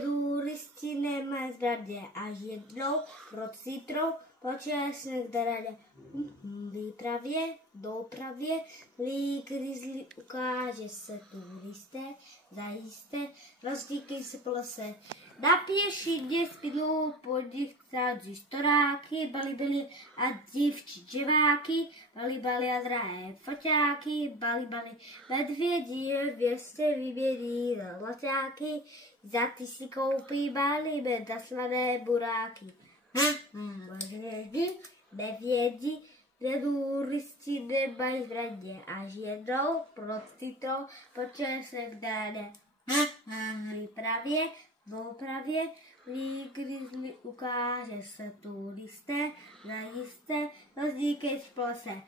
turisti nemají zradě, až jednou pro citrou počasných daradě. Výpravě, dopravě, grizzly ukáže se turisté, zajisté, rozdíky se plese. Na pěšině spinu podích tradí storáky, balibali a dívčí dževáky, balibali a drahé foťáky, balibali medvědí, vězce vybědí zlaťáky, za ty si koupí balibé zaslané buráky. Nevědí, že turisti nemají zradě, až jednou pro citrou počasných dáne. Výpravě, dopravě, grizzly ukáže se turisté, zajisté, rozdíky z plese.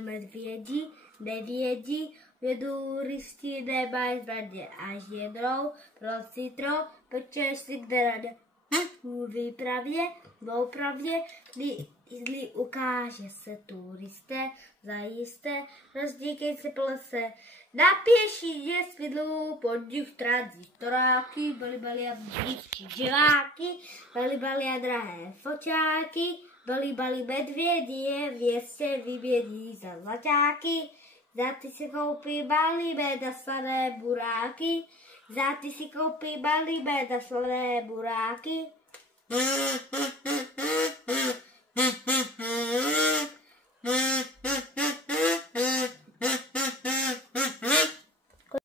Medvědí nevědí, že turisti nemají zradě, až jednou pro citrou počasných daradě. Výpravě, dopravě, grizzly ukáže se turisté, zajisté, rozdíky se plese. Na pěšině svidlu podích tradí storáky, balibali a dívčí dževáky, balibali a drahé foťáky, balibali medvědí, vězce vybědí za zlaťáky, za ty si koupí balibé zaslané buráky, za ty si koupí balibé zaslané buráky.